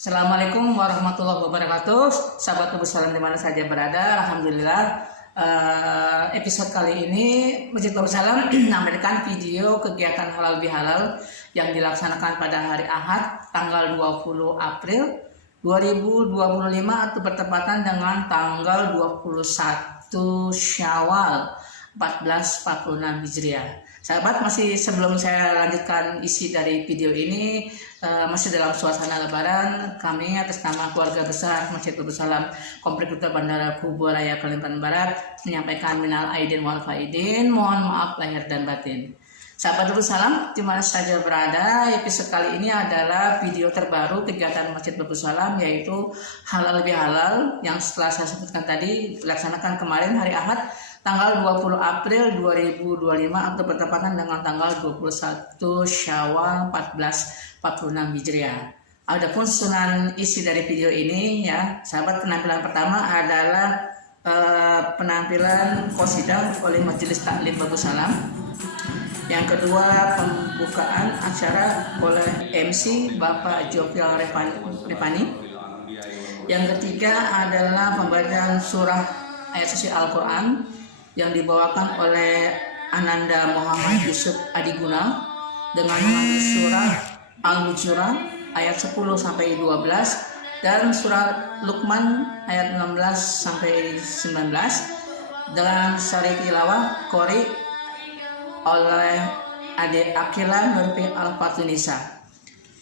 Assalamualaikum warahmatullahi wabarakatuh. Sahabat Bubur Salam di mana saja berada, alhamdulillah. Episode kali ini Masjid Bubur Salam menampilkan video kegiatan halal bihalal yang dilaksanakan pada hari Ahad tanggal 20 April 2025 atau bertepatan dengan tanggal 21 Syawal 1446 Hijriah. Sahabat, masih sebelum saya lanjutkan isi dari video ini, masih dalam suasana Lebaran, kami atas nama keluarga besar Masjid Bubur Salam Komplek Duta Bandara Kubu Raya Kalimantan Barat menyampaikan minal aidin wal faidin, mohon maaf lahir dan batin. Sahabat Bubur Salam di mana saja berada, episode kali ini adalah video terbaru kegiatan Masjid Bubur Salam, yaitu halal bihalal yang setelah saya sebutkan tadi dilaksanakan kemarin hari Ahad tanggal 20 April 2025 atau bertepatan dengan tanggal 21 Syawal 1446 Hijriah. Adapun susunan isi dari video ini ya, sahabat, penampilan pertama adalah penampilan qasidah oleh Majelis Taklim Bubur Salam. Yang kedua, pembukaan acara oleh MC Bapak Jovial Rifani. Yang ketiga adalah pembacaan surah ayat suci Al-Quran yang dibawakan oleh Ananda Muhammad Yusuf Adiguna dengan mengambil surah Al-Hujurat ayat 10 sampai 12 dan surah Luqman ayat 16 sampai 19 dengan sari tilawah qori oleh Ade Akila Nurfi Al-Fatunisa.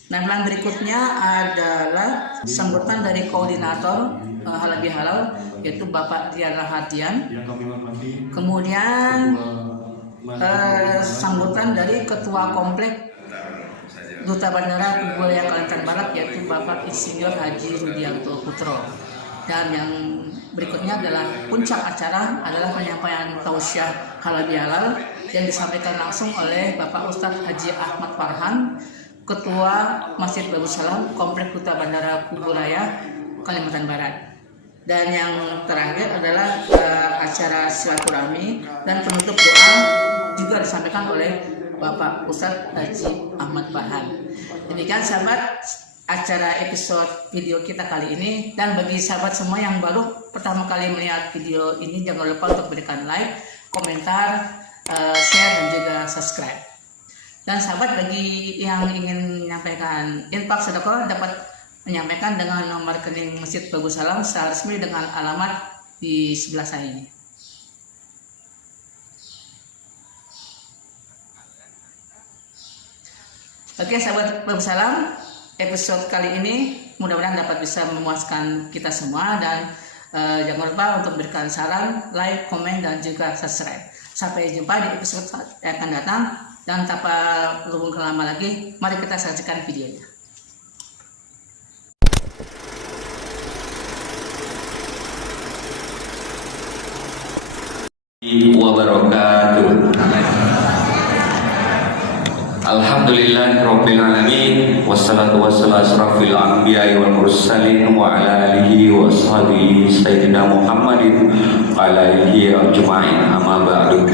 Penampilan berikutnya adalah sambutan dari koordinator halal bihalal yaitu Bapak Rian Rahadian. Kemudian sambutan dari Ketua Komplek Duta Bandara Kubu Raya Kalimantan Barat yaitu Bapak Insinyur Haji Rudianto Putro. Dan yang berikutnya adalah puncak acara adalah penyampaian tausiah halal bihalal yang disampaikan langsung oleh Bapak Ustadz Haji Ahmad Farhan, Ketua Masjid Bubur Salam Komplek Duta Bandara Kubu Raya Kalimantan Barat. Dan yang terakhir adalah acara silaturahmi dan penutup doa juga disampaikan oleh Bapak Ustadz Haji Ahmad Farhan. Demikian sahabat acara episode video kita kali ini, dan bagi sahabat semua yang baru pertama kali melihat video ini, jangan lupa untuk berikan like, komentar, share dan juga subscribe. Dan sahabat, bagi yang ingin menyampaikan infak sedekah dapat menyampaikan dengan nomor rekening Masjid Bubur Salam secara resmi dengan alamat di sebelah saya ini. Oke sahabat Bubur Salam, episode kali ini mudah-mudahan dapat bisa memuaskan kita semua, dan jangan lupa untuk berikan saran, like, komen dan juga subscribe. Sampai jumpa di episode yang akan datang, dan tanpa berlubung lama lagi, mari kita saksikan videonya. Wabarakatuh. Alhamdulillahirabbil alamin, wassalatu wassalamu asrafil anbiya'i wal mursalin wa ala alihi wa sahbihi sayyidina Muhammadin wa ala alihi ajma'in, amma ba'du.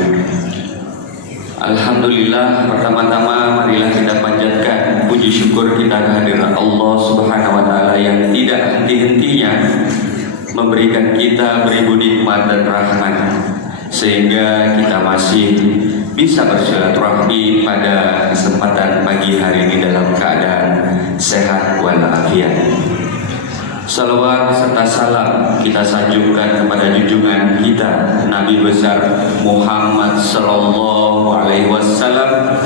Alhamdulillah, pertama-tama marilah kita panjatkan puji syukur kita kehadirat Allah Subhanahu wa taala yang tidak henti-hentinya memberikan kita beribu nikmat dan rahmat, sehingga kita masih bisa bersilaturahmi pada kesempatan pagi hari ini dalam keadaan sehat walafiat. Salawat serta salam kita sanjungkan kepada junjungan kita Nabi besar Muhammad Sallallahu Alaihi Wasallam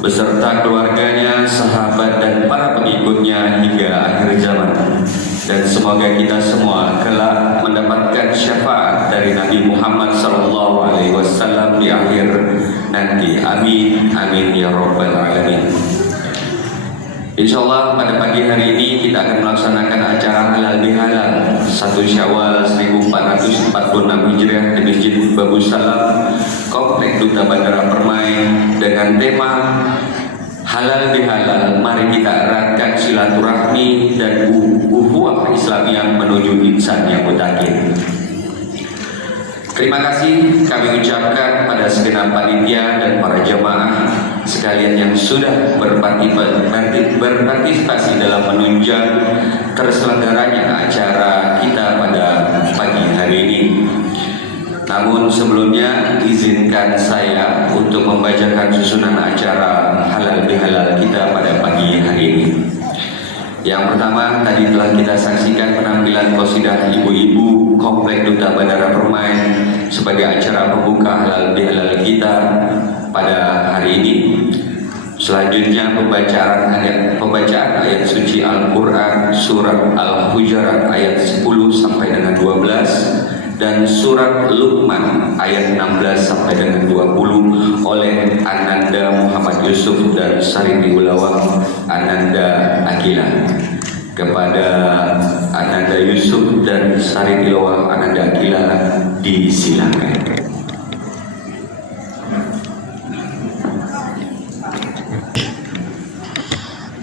beserta keluarganya, sahabat dan para pengikutnya hingga akhir zaman. Dan semoga kita semua kelak mendapatkan syafaat dari Nabi Muhammad Sallallahu Alaihi Wasallam di akhir nanti. Amin, amin ya Rabbal Alamin. Insyaallah pada pagi hari ini kita akan melaksanakan acara halal bihalal 1 Syawal 1446 Hijriah di Masjid Bubur Salam Komplek Duta Bandara Permai dengan tema halal bihalal. Mari kita eratkan silaturahmi dan ukhuwah Islamiyah menuju insan yang mutakin. Terima kasih kami ucapkan pada segenap panitia dan para jemaah sekalian yang sudah berpartisipasi dalam menunjang terselenggaranya acara kita pada pagi hari ini. Namun sebelumnya izinkan saya untuk membacakan susunan acara halal bihalal kita pada pagi hari ini. Yang pertama, tadi telah kita saksikan penampilan qasidah ibu-ibu Komplek Duta Bandara Permai sebagai acara pembuka halal bihalal kita pada hari ini. Selanjutnya pembacaan ayat suci Al-Quran surat Al-Hujurat ayat 10 sampai dengan 12 dan surat Luqman ayat 16 sampai dengan 20 oleh Ananda Muhammad Yusuf dan Sariti Ulawang Ananda Akila. Kepada Ananda Yusuf dan Sariti Ulawang Ananda Akila disilakan.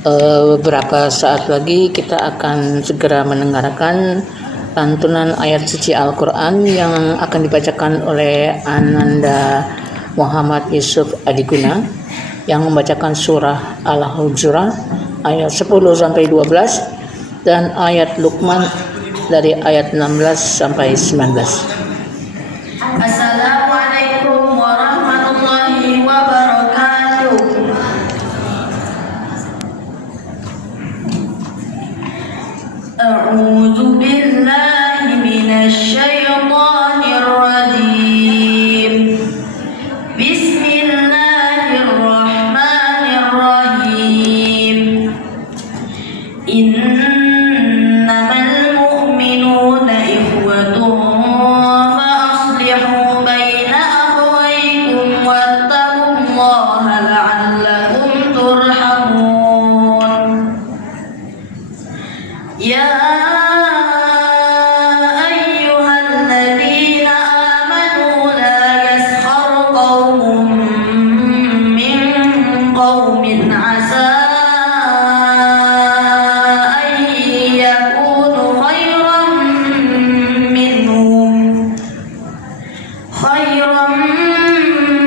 Beberapa saat lagi kita akan segera mendengarkan lantunan ayat suci Al-Quran yang akan dibacakan oleh Ananda Muhammad Yusuf Adiguna yang membacakan surah Al-Hujurat ayat 10 sampai 12 dan ayat Luqman dari ayat 16 sampai 19. Assalamualaikum warahmatullahi wabarakatuh. A'udzu billahi minasy syaithanir rajim. Bismillahirrahmanirrahim. Innamal mu'minuna ikhwatun fa aslihu baina akhawaykum wattaqullaha la'allakum turhamun. Ya ayyuhalladzina amanu la yaskhar qaumun min qaumin asa an yakunu khairan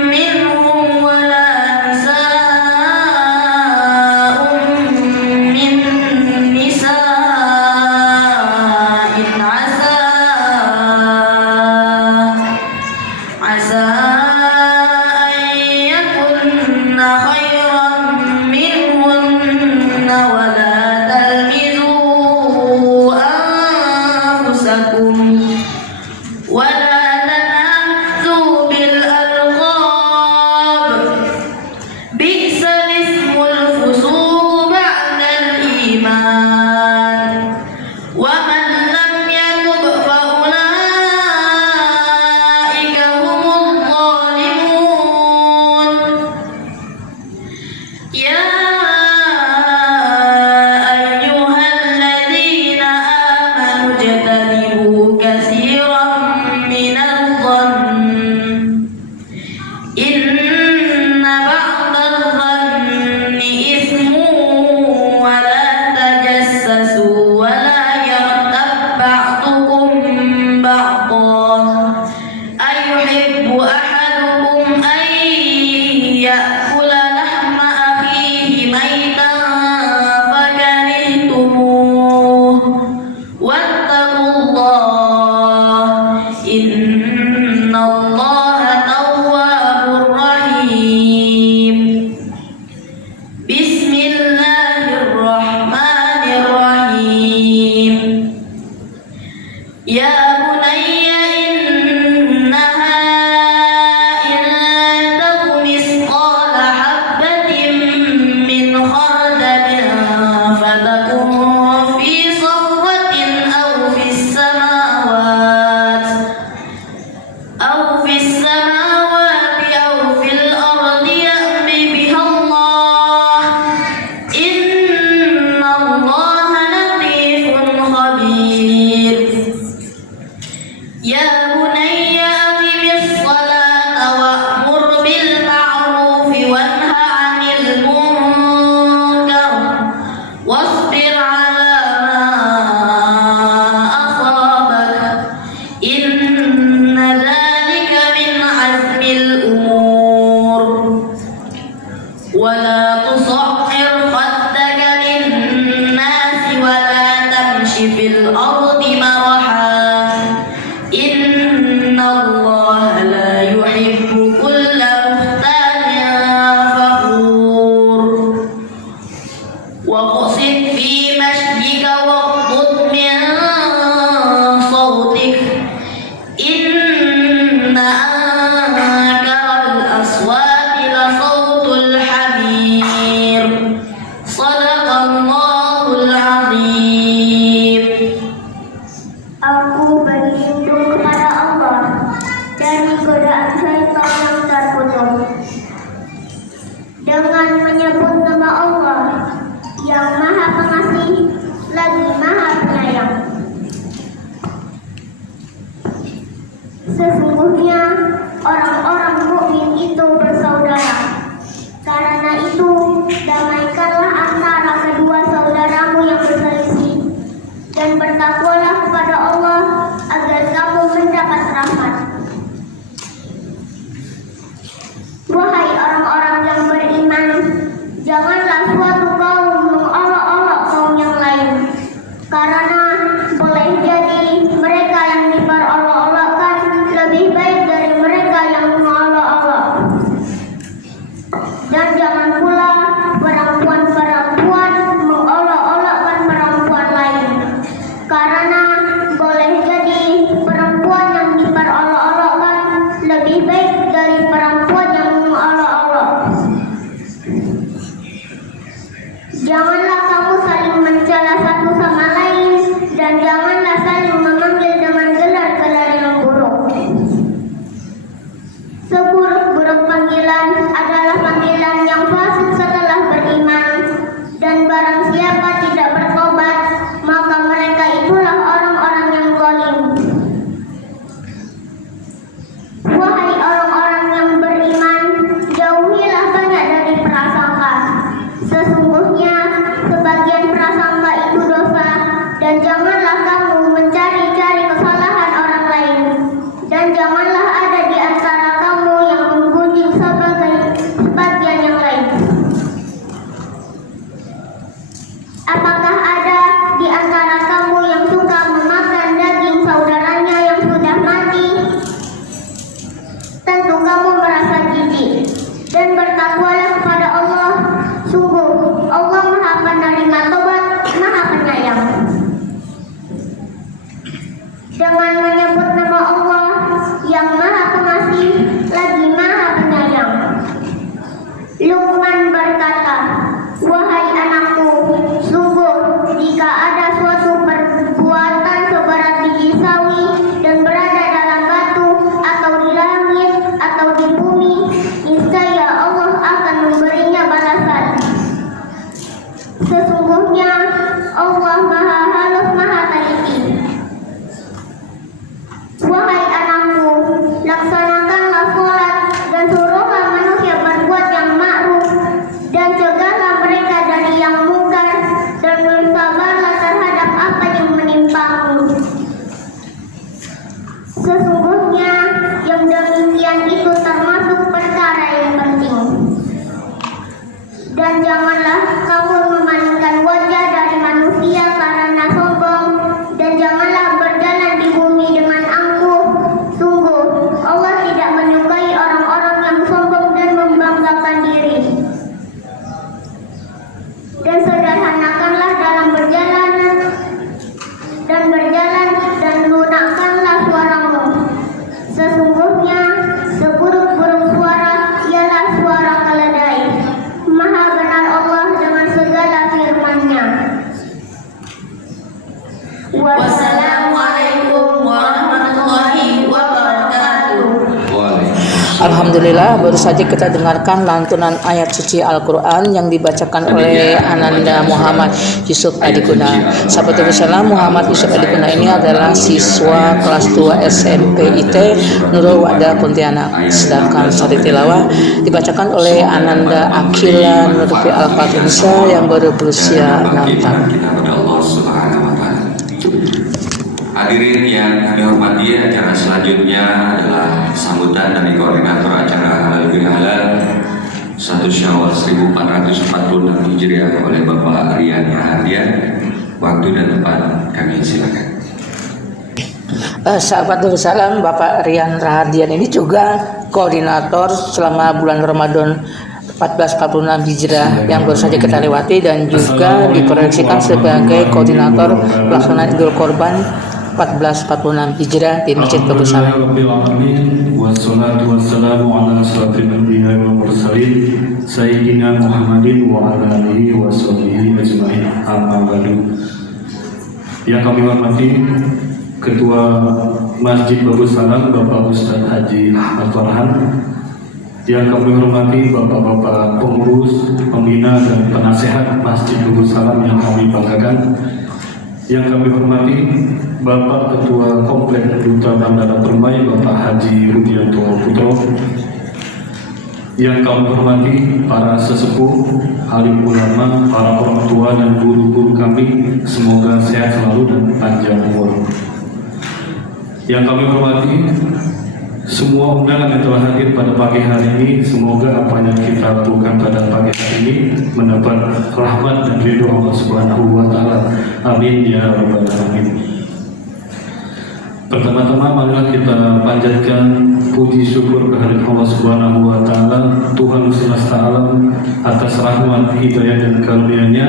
minhum wala nisa'un min nisa'in asa an yakunna khairan minhunna wala talmizu anfusakum wala tanazzu bil alqab bi'sal ismul fusuq ba'dal iman wa man lam yatub fa ulaika humul zalimun. Ya ayyuhalladzina amanu jtanibu katsiran minadh dhann inna ba'dadh dhanni ithmun wa la tajassasu wa la yaghtab ba'dukum ba'dan ayuhibbu ahadukum an ya'kula lahma akhihi maytan fakarihtumuh wattaqullaha innallaha tawwabur rahim. Bismillahirrahmanirrahim. Ya bunayya innaha in taku misqala habbatin min khardalin fatakun fi sakhratin aw fis samawati aw fil ardi ya'ti bihallah innallaha latifun khabir. في الأرض مرحا إن الله لا يحب كل مختال فخور واقصد في مشيك واغضض من صوتك إن أنكر الأصوات لصوت الحمير صدق الله العظيم. Aku berlindung kepada Allah dari godaan syaitan yang terkutuk dengan menyebut nama Allah yang Maha Pengasih lagi Maha Penyayang. Sesungguhnya orang-orang mukmin itu bersaudara. Karena itu, damaikanlah antara kedua saudaramu yang berselisih dan bertakwalah kepada Allah agar kamu mendapat rahmat. Wahai orang-orang yang beriman, janganlah suatu kaum mengolok-olok kaum yang lain, karena boleh jadi mereka yang diperolok-olokkan lebih baik dari mereka yang mengolok-olok. Dan jangan pula perempuan-perempuan mengolok-olokkan perempuan lain, karena boleh jadi perempuan yang diperolok-olokkan lebih baik dari perempuan yang mengolok-olok. Janganlah kamu saling mencela satu sama lain, dan janganlah saling memanggil dengan gelar-gelar yang buruk. Seburuk-buruk panggilan adalah panggilan yang fasik setelah beriman, dan barang siapa tidak bertobat, maka mereka itulah orang-orang yang zalim. Wahai orang-orang yang beriman, jauhilah banyak dari prasangka. Sesungguhnya sebagian prasangka itu dosa, dan janganlah kamu mencari-cari kesalahan orang lain, dan janganlah ada di antara kamu yang menggunjing sebagian yang lain. Apakah ada di antara kamu yang suka memakan daging saudaranya yang sudah mati? Tentu kamu merasa jijik, dan bertakwalah kepada Allah. Sungguh Allah Maha Penerima Taubat, Maha Penyayang. Dengan menyebut nama Allah yang Maha Pengasih lagi Maha Penyayang, Luqman berkata, wahai anakku, sungguh jika ada suatu perbuatan seberat biji sawi dan berada dalam batu atau di langit atau di bumi, niscaya Allah akan memberinya balasan. Sesungguhnya Allah Maha Halus, Maha Teliti. Wahai anakku, laksanakanlah sholat dan suruhlah manusia berbuat yang ma'ruf, dan cegahlah mereka dari yang mungkar, dan bersabarlah terhadap apa yang menimpamu. Sesungguhnya yang demikian itu termasuk perkara yang penting. Dan janganlah kamu memalingkan wajah dari manusia karena sombong, dan janganlah berjalan di bumi dengan angkuh. Sungguh Allah tidak menyukai orang-orang yang sombong dan membanggakan diri. Dan sederhanakanlah dalam berjalan, dan lunakkanlah suaramu. Sesungguhnya seburuk-buruk suara ialah suara keledai. Maha benar Allah dengan segala firman-Nya. Wassalamualaikum warahmatullahi wabarakatuh. Alhamdulillah, baru saja kita dengarkan lantunan ayat suci Al-Quran yang dibacakan oleh Ananda Muhammad Yusuf Adikuna. Sahabat Salam, Muhammad Yusuf Adikuna ini adalah siswa kelas 2 SMP IT Nurul Wada Pontianak. Sedangkan sari tilawah dibacakan oleh Ananda Akila Nurfi Al-Fatinsa yang baru berusia 6 tahun. Hadirin yang kami hormati, acara selanjutnya adalah sambutan dari koordinator acara Halal Bihalal 1 Syawal 1446 Hijriah oleh Bapak Aryan Rahadian. waktu dan tempat, kami silakan. Sahabat Darussalam, Bapak Rian Rahardian ini juga koordinator selama bulan Ramadan 1446 Hijrah yang baru saja kita lewati, dan juga diproyeksikan sebagai koordinator pelaksanaan Idul Korban 1446 Hijrah di Masjid Darussalam. Wassalatu wassalamu ala asrafil anbiya wal mursalin sayyidina Muhammadin wa ala alihi wa sahbihi ajma'in. Amma ba'du. Yang kami hormati Ketua Masjid Darussalam Bapak Ustadz Haji Ahmad Farhan, yang kami hormati Bapak-bapak pengurus, pembina dan penasehat Masjid Darussalam yang kami banggakan, yang kami hormati Bapak Ketua Komplek Duta Bandara Permai Bapak Haji Rudianto Putro, yang kami hormati para sesepuh, alim ulama, para orang tua dan guru-guru kami, semoga sehat selalu dan panjang umur. Yang kami hormati semua undangan yang telah hadir pada pagi hari ini, semoga apa yang kita lakukan pada pagi hari ini mendapat rahmat dan ridho Allah Subhanahu wa Ta'ala. Amin ya rabbal alamin. Pertama-tama marilah kita panjatkan puji syukur kehadirat Allah Subhanahu wa Ta'ala, Tuhan semesta alam, atas rahmat, hidayah dan karunia-Nya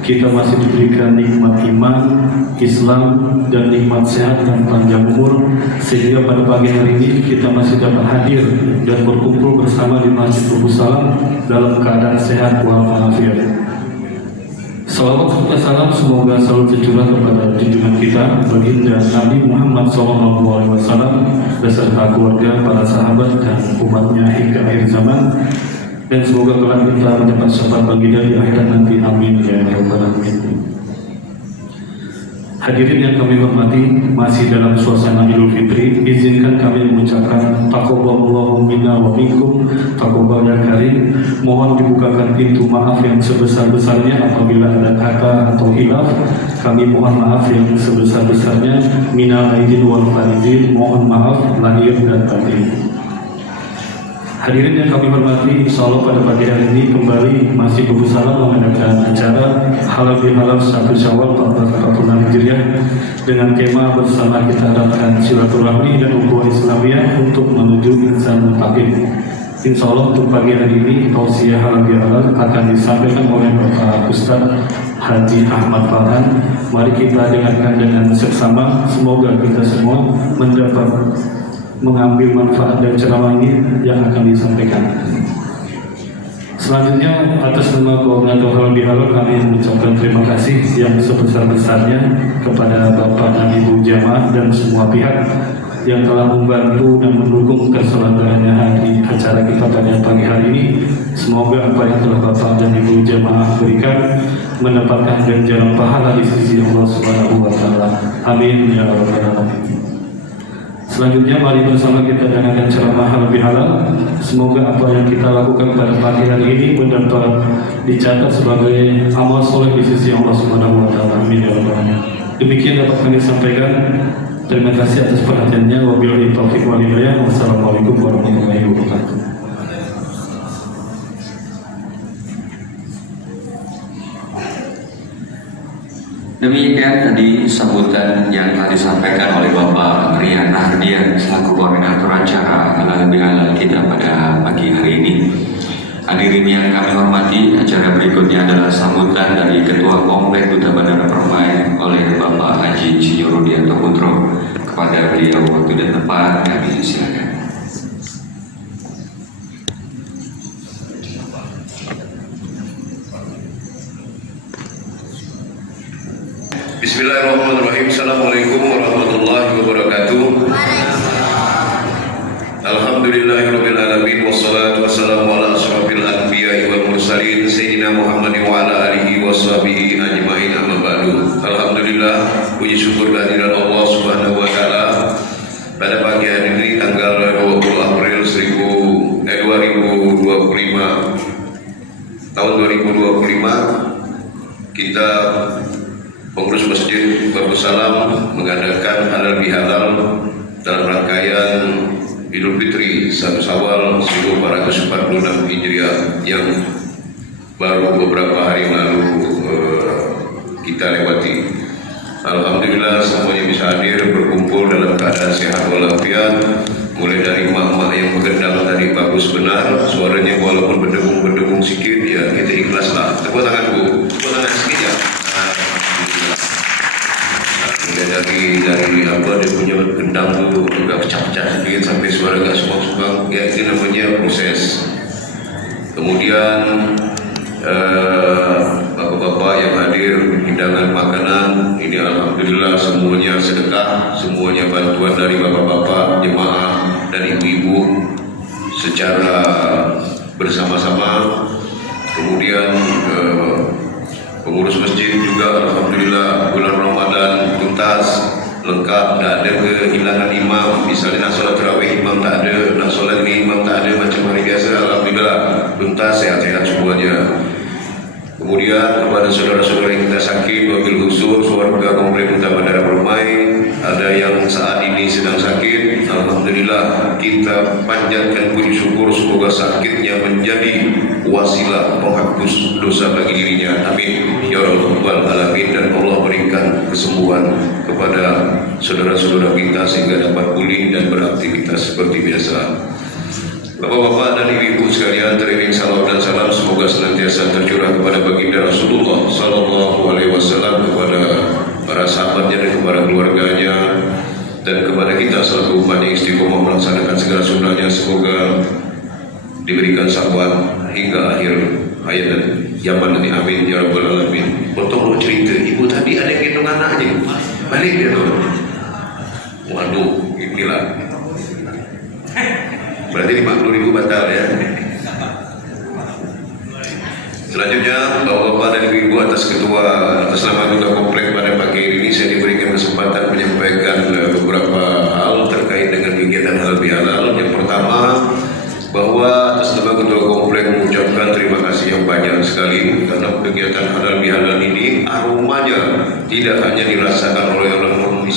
kita masih diberikan nikmat iman, Islam dan nikmat sehat dan panjang umur, sehingga pada pagi hari ini kita masih dapat hadir dan berkumpul bersama di Masjid Darussalam dalam keadaan sehat walafiat. Salawat serta salam semoga selalu tercurah kepada junjungan kita baginda Nabi Muhammad SAW beserta keluarga, para sahabat dan umatnya hingga akhir zaman, dan semoga kelak kita mendapat syafaat baginda di akhirat nanti. Amin ya rabbal alamin. Hadirin yang kami hormati, masih dalam suasana Idul Fitri, izinkan kami mengucapkan taqabbalallahu minna wa minkum, taqabbal ya karim. Mohon dibukakan pintu maaf yang sebesar-besarnya apabila ada kata atau hilaf. Kami mohon maaf yang sebesar-besarnya. Minal aidin wal faizin, mohon maaf lahir dan batin. Hadirin yang kami hormati, insya Allah pada pagi hari ini kembali masih berusaha mengadakan acara halal bihalal 1 Syawal 1446 Hijriah dengan tema bersama kita harapkan silaturahmi dan ukhuwah Islamiyah untuk menuju insan mutakin. Insya Allah untuk pagi hari ini tausiah halal bihalal akan disampaikan oleh Bapak Ustadz Haji Ahmad Farhan. Mari kita dengarkan dengan seksama, semoga kita semua mendapat mengambil manfaat dari ceramah ini yang akan disampaikan. Selanjutnya atas nama Koordinator Halal Bihalal kami mengucapkan terima kasih yang sebesar-besarnya kepada Bapak dan Ibu Jamaah dan semua pihak yang telah membantu dan mendukung terselenggaranya di acara kita pada pagi hari ini. Semoga apa yang telah Bapak dan Ibu Jamaah berikan mendapatkan ganjaran pahala di sisi Allah Subhanahu wa Ta'ala. Amin ya rabbal alamin. Selanjutnya mari bersama kita dengarkan ceramah halal bihalal. Semoga apa yang kita lakukan pada pagi hari ini mendapat dicatat sebagai amal soleh di sisi Allah Subhanahu wa Ta'ala. Amin ya rabbal alamin. Demikian dapat kami sampaikan. Terima kasih atas perhatiannya. Wabillahi taufiq wal hidayah. Wassalamualaikum warahmatullahi wabarakatuh. Demikian tadi sambutan yang telah disampaikan oleh Bapak Rian Rahardian selaku koordinator acara halal bihalal kita pada pagi hari ini. Hadirin yang kami hormati, acara berikutnya adalah sambutan dari Ketua Komplek Duta Bandara Permai oleh Bapak Haji Insinyur Rudianto Putro. Kepada beliau waktu dan tempat kami silakan. Bismillahirrahmanirrahim. Assalamualaikum warahmatullahi wabarakatuh. Alhamdulillahirabbil alamin wassalatu wassalamu ala asyrafil anbiya'i wal mursalin sayyidina Muhammadin wa ala alihi washabihi ajmain. Amma ba'du. Alhamdulillah, puji syukur kehadirat Allah Subhanahu wa Ta'ala pada pagi hari ini tanggal 20 April 2025 tahun 2025 kita pengurus Masjid Darussalam mengadakan halal bihalal dalam rangkaian Idul Fitri 1 Syawal 1446 Hijriah yang baru beberapa hari lalu kita lewati. Alhamdulillah semuanya bisa hadir berkumpul dalam keadaan sehat walafiat. Mulai dari emak-emak yang bergendang tadi bagus benar, suaranya walaupun berdengung-berdengung sedikit, ya kita ikhlaslah. Tepuk tangan Bu, tepuk tangan sedikit ya. Alhamdulillah. Mulai dari apa dia punya gendang tu agak pecah-pecah sedikit sampai suara agak sumbang-sumbang, ya ini namanya proses. Kemudian bapak-bapak yang hadir hidangan makanan ini alhamdulillah semuanya sedekah, semuanya bantuan dari bapak-bapak jemaah dan ibu-ibu secara bersama-sama. Kemudian pengurus masjid juga alhamdulillah bulan Ramadan tuntas lengkap, tidak ada kehilangan imam. Misalnya nak solat tarawih imam tak ada, nak solat ini imam tak ada, macam hari biasa. Alhamdulillah tuntas, sehat-sehat semuanya. Kemudian kepada saudara-saudara yang kita sakit, wabil khusus warga komplek utama Bandara Permai, ada yang saat ini sedang sakit, alhamdulillah kita panjatkan puji syukur semoga sakitnya menjadi wasilah penghapus dosa bagi dirinya. Amin ya rabbal alamin. Dan Allah berikan kesembuhan kepada saudara-saudara kita sehingga dapat pulih dan beraktivitas seperti biasa. Bapak-bapak dan ibu-ibu sekalian, teriring salam dan salam semoga senantiasa tercurah kepada baginda Rasulullah Sallallahu Alaihi Wasallam, kepada para sahabatnya dan kepada keluarganya, dan kepada kita selaku umat yang istiqomah melaksanakan segala sunnahnya. Semoga diberikan syahwat hingga akhir hayat dan zaman nanti. Amin ya rabbal alamin. Potong mau cerita, ibu tadi ada yang gendong anaknya, balik dia tuh. Waduh, inilah. Berarti 50.000 batal ya. Selanjutnya bapak-bapak dan ibu-ibu, atas nama ketua komplek pada pagi ini saya diberikan kesempatan menyampaikan beberapa hal terkait dengan kegiatan halal bihalal. Yang pertama, bahwa atas nama ketua komplek mengucapkan terima kasih yang banyak sekali karena kegiatan halal bihalal ini aromanya tidak hanya dirasakan oleh orang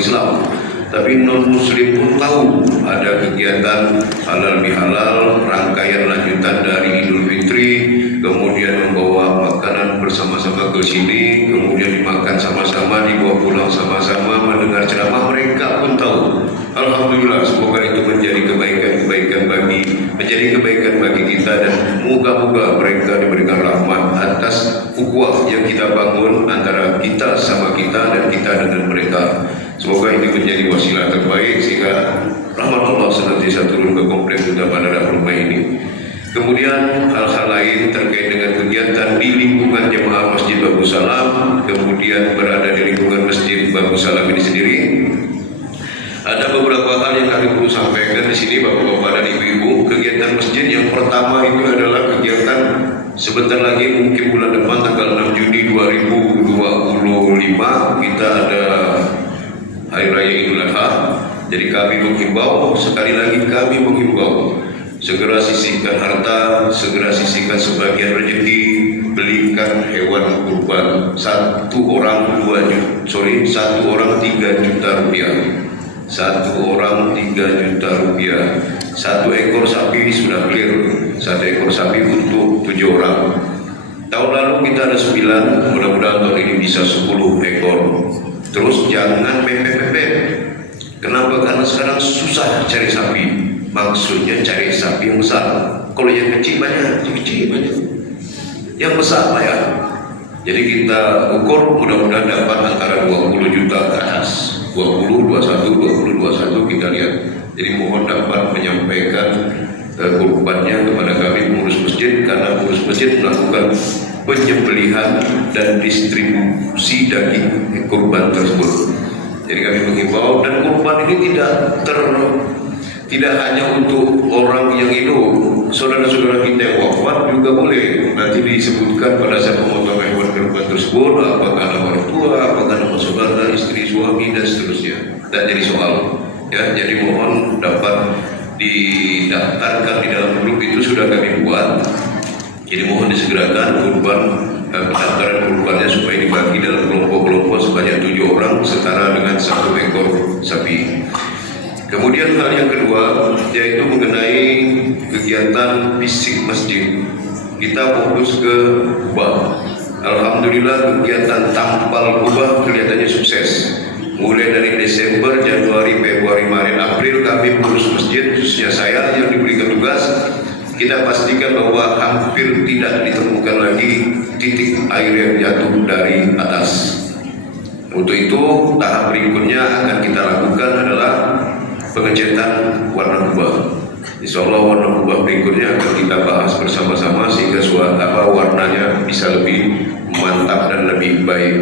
Islam, tapi non-muslim pun tahu ada kegiatan halal bihalal, rangkaian lanjutan dari Idul Fitri, kemudian membawa makanan bersama-sama ke sini, kemudian dimakan sama-sama, dibawa pulang sama-sama, mendengar ceramah, mereka pun tahu. Alhamdulillah, semoga itu menjadi kebaikan bagi kita, dan moga-moga mereka diberikan rahmat atas ukhuwah yang kita bangun antara kita sama kita dan kita dengan mereka. Semoga ini menjadi wasilah terbaik sehingga rahmat Allah senantiasa turun ke komplek utama Bandara Permai ini. Kemudian hal-hal lain terkait dengan kegiatan di lingkungan jemaah Masjid Babu Salam, kemudian berada di lingkungan Masjid Babu Salam ini sendiri. Ada beberapa hal yang kami perlu sampaikan di sini, bapak-bapak dan ibu-ibu. Kegiatan masjid yang pertama itu adalah kegiatan sebentar lagi, mungkin bulan depan tanggal 6 Juni 2025 kita ada Hari Raya Idul Adha. Jadi kami menghimbau, sekali lagi kami menghimbau, segera sisihkan harta, segera sisihkan sebagian rezeki, belikan hewan kurban. Satu orang 3 juta rupiah. 1 orang 3 juta rupiah. 1 ekor sapi sudah clear. 1 ekor sapi untuk 7 orang. Tahun lalu kita ada 9, mudah-mudahan tahun ini bisa 10 ekor. Terus jangan mepet-mepet. Kenapa? Karena sekarang susah cari sapi. Maksudnya cari sapi yang besar. Kalau yang kecil banyak, yang besar lah ya. Jadi kita ukur mudah-mudahan dapat antara 20 juta ke atas. 20, 21 kita lihat. Jadi mohon dapat menyampaikan kurbannya kepada kami pengurus masjid, karena pengurus masjid melakukan penyembelihan dan distribusi daging kurban tersebut. Jadi kami mengimbau, dan kurban ini tidak hanya untuk orang yang hidup, saudara-saudara kita yang wafat juga boleh. Nanti disebutkan pada saat pemotongan hewan kurban tersebut, apakah nama orang tua, apakah nama saudara, istri, suami, dan seterusnya. Dan jadi soal, ya. Jadi mohon dapat didaftarkan di dalam grup itu sudah kami buat. Jadi mohon disegerakan pendaftaran kurbannya supaya dibagi dalam kelompok-kelompok sebanyak 7 orang setara dengan 1 ekor sapi. Kemudian hal yang kedua yaitu mengenai kegiatan fisik masjid. Kita fokus ke Alhamdulillah kegiatan tampal kubah kelihatannya sukses. Mulai dari Desember, Januari, Februari, Maret, April kami pengurus masjid, khususnya saya yang diberikan tugas, kita pastikan bahwa hampir tidak ditemukan lagi titik air yang jatuh dari atas. Untuk itu tahap berikutnya akan kita lakukan adalah pengecetan warna kubah. Insya Allah warna kubah berikutnya akan kita bahas bersama-sama sehingga warnanya bisa lebih mantap dan lebih baik.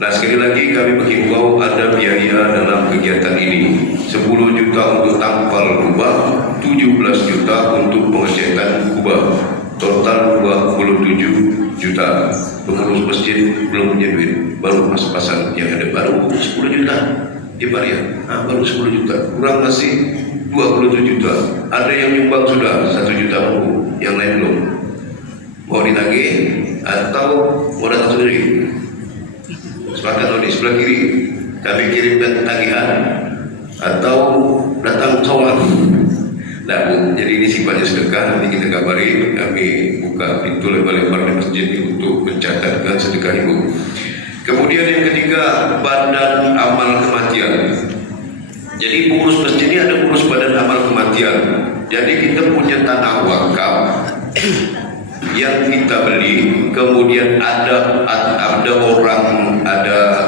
Nah, sekali lagi kami menghimbau ada biaya dalam kegiatan ini. 10 juta untuk tampal kubah, 17 juta untuk pengecetan kubah. Total 27 juta. Pengurus masjid belum punya duit, baru pas-pasan yang ada baru 10 juta. Ibar ya, baru 10 juta. Kurang masih 27 juta. Ada yang nyumbang sudah 1 juta mau, yang lain belum. Mau ditagih atau mau datang sendiri? Sepakat di sebelah kiri kami kirimkan tagihan atau datang soal. Nah, Bu, jadi ini sifatnya sedekah, nanti kita kabari, kami buka pintu lebar-lebar di masjid ini untuk mencatatkan sedekah Ibu. Kemudian yang ketiga, badan amal kematian. Jadi pengurus masjid ini ada pengurus badan amal kematian. Jadi kita punya tanah wakaf yang kita beli, kemudian ada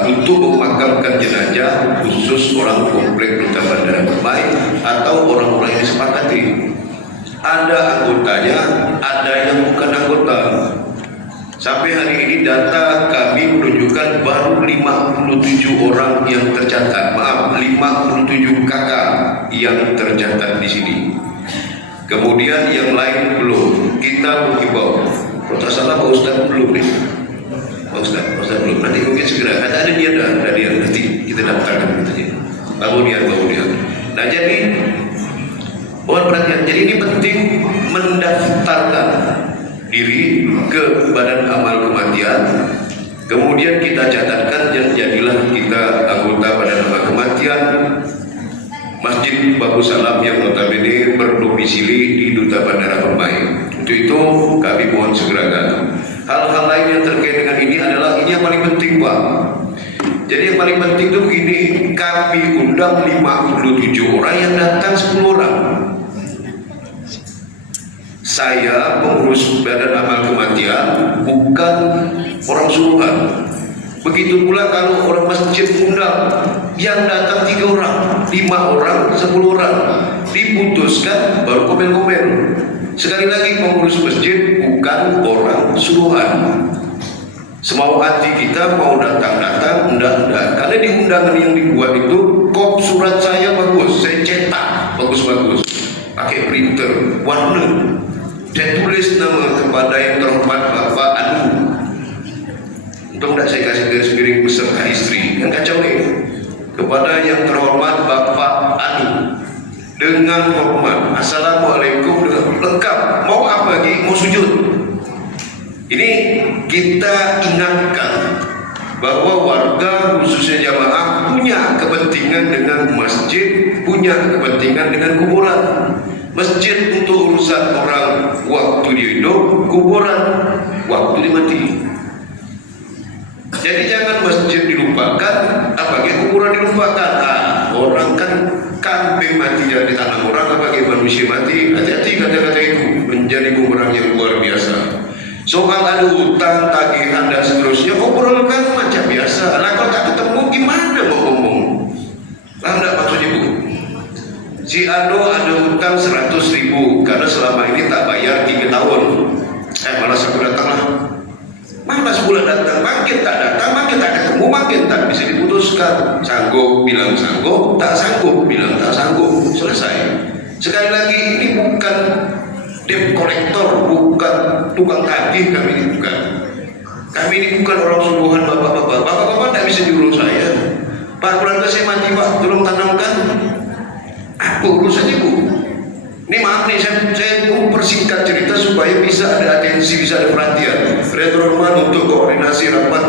untuk memakamkan jenazah khusus orang komplek Duta Bandara Permai atau orang-orang yang disepakati. Ada anggotanya, ada yang bukan anggota. Sampai hari ini data kami menunjukkan baru 57 orang yang tercatat. Maaf, 57 kakak yang tercatat di sini. Kemudian yang lain belum. Kita menghimbau. Kalau tak salah Pak Ustaz belum nih. Pak Ustaz belum. Nanti mungkin segera. Ada dia nanti kita daftarkan gitu. Kemudian. Nah, jadi mohon perhatian. Jadi ini penting mendaftarkan diri ke Badan Amal Kematian. Kemudian kita catatkan dan jadilah kita anggota Badan Amal Kematian Masjid Babu Salam yang notabene berdomisili di Duta Bandara Permai. Untuk itu kami mohon segerakan. Hal-hal lain yang terkait dengan ini adalah ini yang paling penting, Pak. Jadi yang paling penting itu begini, kami undang 57 orang yang datang 10 orang. Saya pengurus Badan Amal Kematian, bukan orang suruhan. Begitu pula kalau orang masjid undang, yang datang 3 orang, 5 orang, 10 orang, diputuskan baru komen-komen. Sekali lagi pengurus masjid bukan orang suruhan. Semau hati kita mau datang-datang, enggak. Karena di undangan yang dibuat itu, kop surat saya bagus, saya cetak bagus-bagus, pakai printer, warna. Saya tulis nama kepada yang terhormat Bapak Anu. Untung tidak saya kasih garis miring beserta istri, yang kacau nih. Kepada yang terhormat Bapak Anu, dengan hormat, Assalamualaikum, dengan lengkap. Mau apa lagi? Mau sujud. Ini kita ingatkan bahwa warga khususnya jamaah punya kepentingan dengan masjid, punya kepentingan dengan kuburan. Masjid untuk urusan orang waktu dia hidup, kuburan waktu dia mati. Jadi jangan masjid dilupakan, apalagi kuburan dilupakan. Orang kan kambing mati di tanah orang, apalagi manusia mati. Hati-hati kata-kata itu menjadi bumerang yang luar biasa. Soal ada utang, tagihan dan seterusnya, obrolkan macam biasa. Nah, kalau tak ketemu gimana mau ngomong? Paham tak maksudnya, Bu? Si Ado ada hutang 100.000 karena selama ini tak bayar 3 tahun. Malas aku datang lah. Malas pula datang, makin tak datang, makin tak ketemu, makin tak bisa diputuskan. Sanggup bilang sanggup, tak sanggup bilang tak sanggup. Selesai. Sekali lagi ini bukan debt collector, bukan tukang tagih, kami ini bukan. Kami ini bukan orang suruhan bapak-bapak. Bapak-bapak tak bisa nyuruh saya. Pak, bulan saya mati Pak, tolong tanamkan. Apa urusannya, Bu? Ini maaf nih, saya mau persingkat cerita supaya bisa ada atensi, bisa ada perhatian. Retroman untuk koordinasi rapat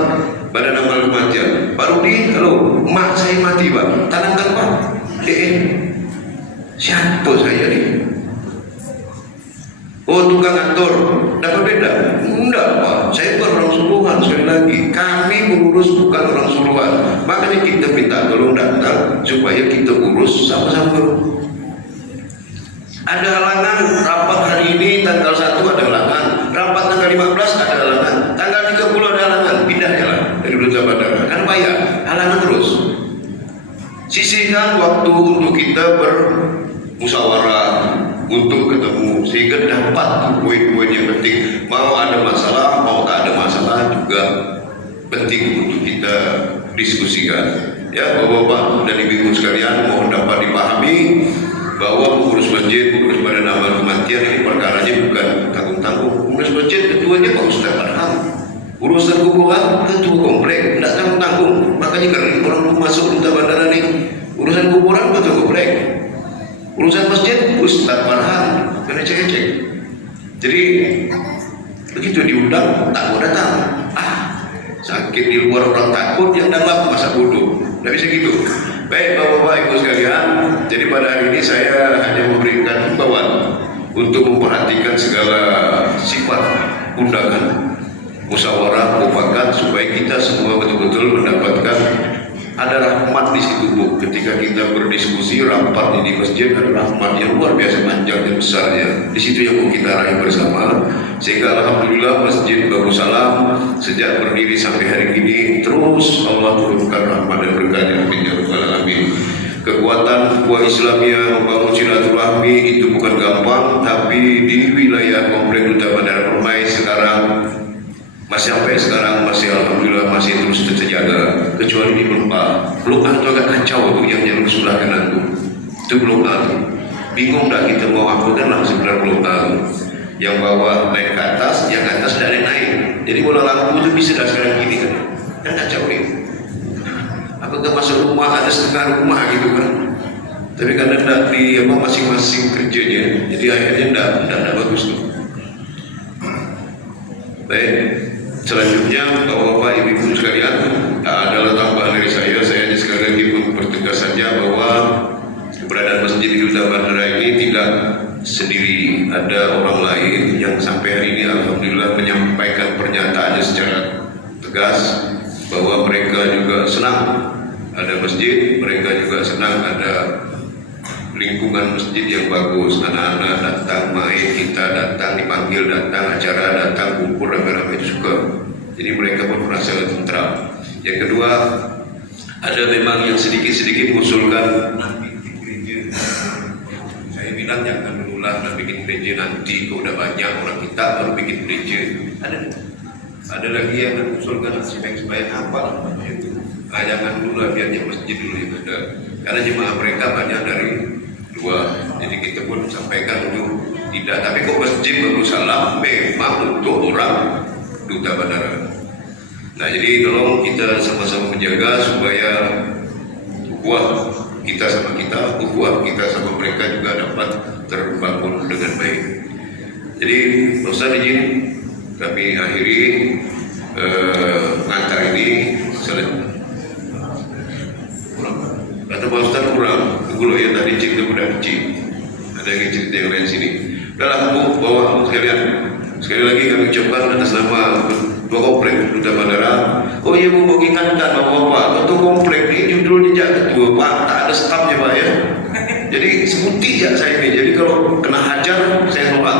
Badan Amal Kematian. Baru halo, mak saya mati Pak, tanamkan Pak. Siapa saya nih? Oh, tukang atur, dapat beda? Enggak Pak, saya bukan orang suruhan. Sekali lagi, kami mengurus bukan orang suruhan. Makanya kita minta tolong datang supaya kita urus sama-sama. Ada halangan rapat hari ini tanggal 1 ada halangan, rapat tanggal 15 ada halangan, tanggal 30 ada halangan, pindah jalan dari Duta Bandara. Kan bayar, halangan terus. Sisihkan waktu untuk kita bermusyawarah, untuk ketemu, sehingga dapat poin-poin yang penting. Mau ada masalah, mau tak ada masalah juga penting untuk kita diskusikan. Ya, Bapak-bapak dan Ibu-ibu sekalian, mohon dapat dipahami bahwa pengurus masjid, pengurus badan amal kematian ini perkaranya bukan tanggung-tanggung. Pengurus masjid ketuanya Pak Ustaz Farhan, urusan kuburan ketua komplek, tidak tanggung-tanggung. Makanya kalau orang masuk Duta Bandara nih, urusan kuburan ketua komplek, urusan masjid Ustaz Farhan, kena cek-cek. Jadi begitu diundang tak mau datang. Sakit di luar orang takut, yang dalam masa bodoh. Tidak bisa gitu. Baik Bapak-bapak Ibu sekalian, jadi pada hari ini saya hanya memberikan himbauan untuk memperhatikan segala sifat undangan, musyawarah, mufakat, supaya kita semua betul-betul mendapatkan ada rahmat di situ Bu. Ketika kita berdiskusi rapat di masjid, ada rahmat yang luar biasa panjang dan besarnya. Di situ yang mau kita raih bersama, sehingga alhamdulillah Masjid Darussalam sejak berdiri sampai hari ini terus Allah turunkan rahmat dan berkahnya. Amin ya rabbal alamin. Kekuatan ukhuwah Islamiyah membangun silaturahmi itu bukan gampang, tapi di wilayah komplek Duta Bandara Permai sekarang sampai sekarang masih alhamdulillah masih terus terjaga. Kecuali di Blok A itu agak kacau tuh, yang jalur sebelah kanan tuh. Itu Blok A tuh. Bingung dah kita mau apa kan lah sebelah Blok A tuh. Yang bawah naik ke atas, yang atas tidak naik. Jadi bola lampu itu bisa dah sekarang gini kan. Kan kacau nih. Apakah masuk rumah ada setengah rumah gitu kan. Tapi karena tidak di masing-masing kerjanya, jadi akhirnya tidak bagus tuh. Baik. Selanjutnya, Bapak-bapak Ibu-ibu sekalian, adalah tambahan dari saya hanya sekali lagi mempertegas saja bahwa keberadaan Masjid di Duta Bandara ini tidak sendiri. Ada orang lain yang sampai hari ini alhamdulillah menyampaikan pernyataannya secara tegas bahwa mereka juga senang ada masjid, mereka juga senang ada lingkungan masjid yang bagus, anak-anak datang main, kita datang dipanggil datang acara, datang kumpul rame-rame itu suka. Jadi mereka pun merasa tentram. Yang kedua, ada memang yang sedikit-sedikit mengusulkan nanti bikin gereja. Saya bilang jangan dulu lah bikin gereja nanti, kalau udah banyak orang kita baru bikin gereja. Ada lagi yang mengusulkan sebaik-sebaik apa namanya itu. Jangan dulu lah, biarnya masjid dulu yang ada. Karena jemaah mereka banyak dari luar, jadi kita pun sampaikan untuk tidak. Tapi kok Masjid Darussalam memang untuk orang Duta Bandara. Nah jadi tolong kita sama-sama menjaga supaya ukhuwah kita sama kita, ukhuwah kita sama mereka juga dapat terbangun dengan baik. Jadi Ustaz izin kami akhiri pengantar ini. Kata Pak Ustaz kurang, tunggu ya tadi cerita udah kecil. Ada yang cerita yang lain sini. Udahlah Bu, bawa sekalian. Sekali lagi kami ucapkan atas nama dua komplek Duta Bandara. Oh iya Bu, mau ingatkan Bapak-bapak, satu komplek ini judulnya jangan ketua Pak, tak ada stafnya Pak ya. Jadi sebuti ya saya ini. Jadi kalau kena hajar saya tolak.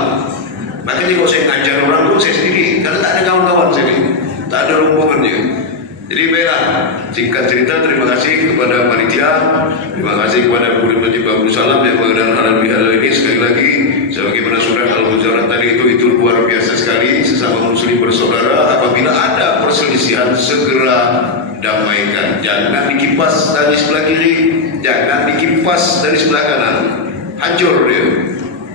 Makanya kalau saya ngajar orang tuh saya sendiri, karena tak ada kawan-kawan saya ini, tak ada rombongannya. Jadi baiklah, singkat cerita terima kasih kepada panitia, terima kasih kepada Pengurus Masjid Darussalam yang mengenal halal bihalal ini. Sekali lagi, sebagaimana surah Al-Hujurat tadi itu luar biasa sekali. Sesama muslim bersaudara, apabila ada perselisihan segera damaikan. Jangan dikipas dari sebelah kiri, jangan dikipas dari sebelah kanan. Hancur dia.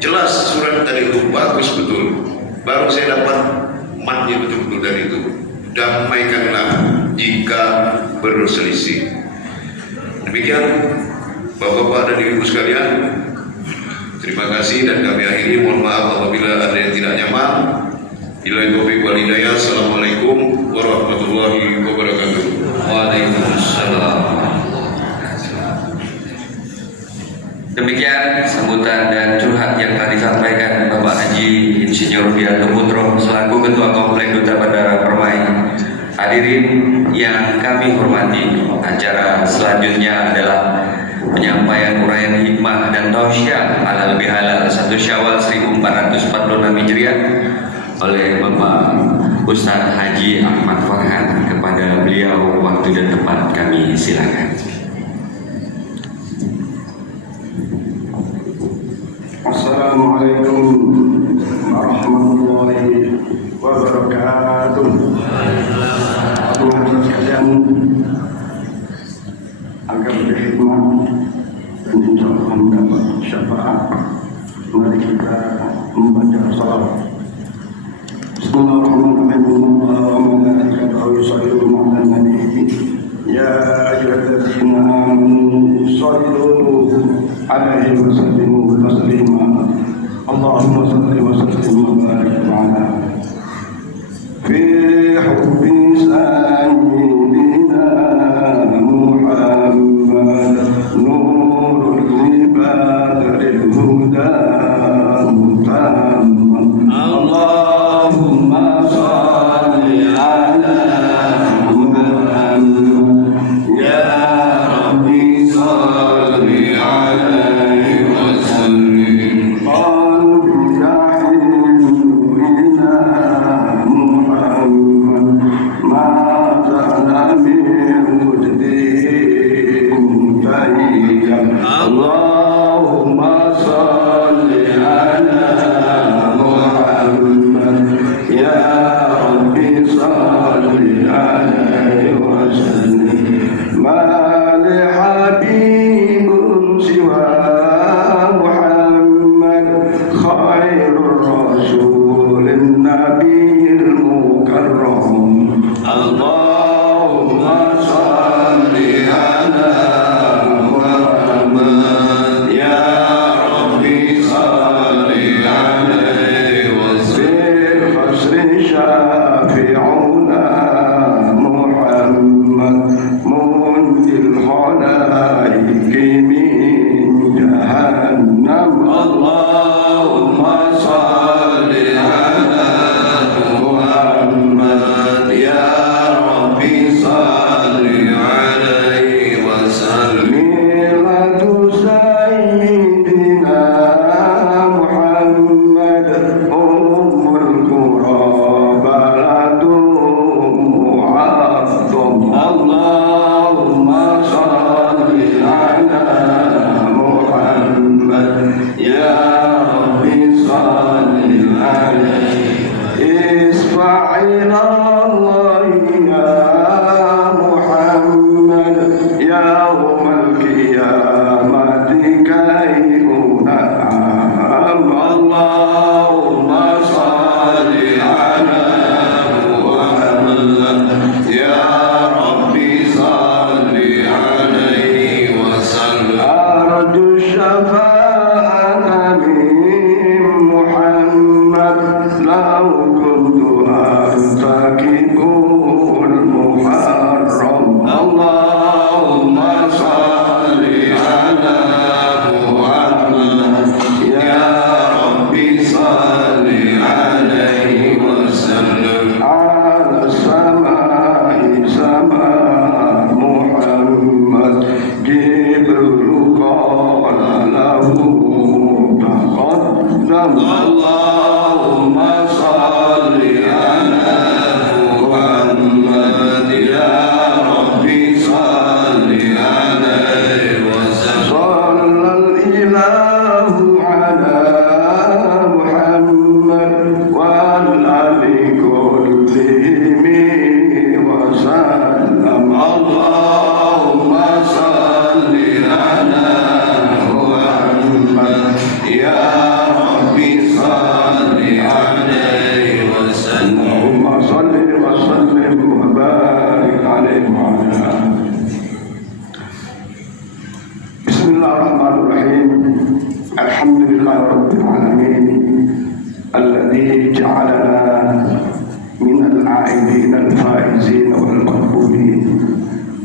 Jelas surat tadi itu bagus betul. Baru saya dapat matnya betul-betul dari itu. Damaikanlah jika berselisih. Demikian Bapak-bapak dan Ibu sekalian, terima kasih dan kami akhiri. Mohon maaf apabila ada yang tidak nyaman. Billahi taufiq wal hidayah. Assalamualaikum warahmatullahi wabarakatuh. Waalaikumsalam. Demikian sambutan dan curhat yang telah disampaikan Bapak Haji Haji Insinyur Widianto Putro selaku Ketua Komplek Duta Bandara Permai. Hadirin yang kami hormati, acara selanjutnya adalah penyampaian uraian hikmah dan tausiah halal bihalal 1 Syawal 1446 Hijriah oleh Bapak Ustaz Haji Ahmad Farhan. Kepada beliau waktu dan tempat kami silakan. Assalamualaikum warahmatullahi wabarakatuh. Tuhan sekalian, agar berhikmah dan insyaallah mendapat syafaat, mari kita membaca salawat. Bismillahirrahmanirrahim. Allahumma malaikatahu yusalluna 'alan nabi. Ya ayyuhalladzina amanu sallu 'alaihi wa sallimu taslima. Allahumma salli wa sallim wa barik 'ala fi hubbi sayyidina Muhammad nurul libadil huda mutamman. Allahumma salli ala Muhammad ya Rabbi salli alaihi wa sallim. Qalbi yahinu ila Muhammad ma ta'ala min mujdin tayyib. Allahumma salli ala Muhammad ya Rabbi salli alaihi wa sallim. Ma li habibun siwa Muhammad khairur rasulin nabiyil mukarram. Allahumma salli ala Muhammad ya Rabbi salli alaihi wa sallim. Fasri syafi'una Muhammad munjil khalaiki min jahannam. Allahumma salli ala Muhammad ya Rabbi salli alaihi wa sallim. Miladu sayyidina Muhammad ummul qura baladu mu'azzam. Allahumma salli ala Muhammad ya Rabbi salli alaihi. Isfa'il Allah ya Muhammad yawmal qiyamati kayyuna. Allahumma salli ala Muhammad ya Rabbi salli alaihi wa sallam. Arju syafa'ata min Muhammad law kuntu artakibul muharram. Allahumma salli ala Muhammad ya Rabbi salli alaihi wa sallam. Ala samai sama Muhammad Jibril qala lahu taqaddam. Allahumma salli ala Muhammad ya Rabbi salli alaihi wa sallam. Shallal ilahu ala Muhammad wal ali kullihim wa sallam. Allahumma salli ala Muhammad ya Rabbi salli alaihi wa sallam. Allahumma salli wa sallim wa barik alaihi wa ala. Bismillahirrahmanirrahim. Alhamdulillahirabbil alamin alladzi ja'alana minal a'idin al-faizin wal maqbulin.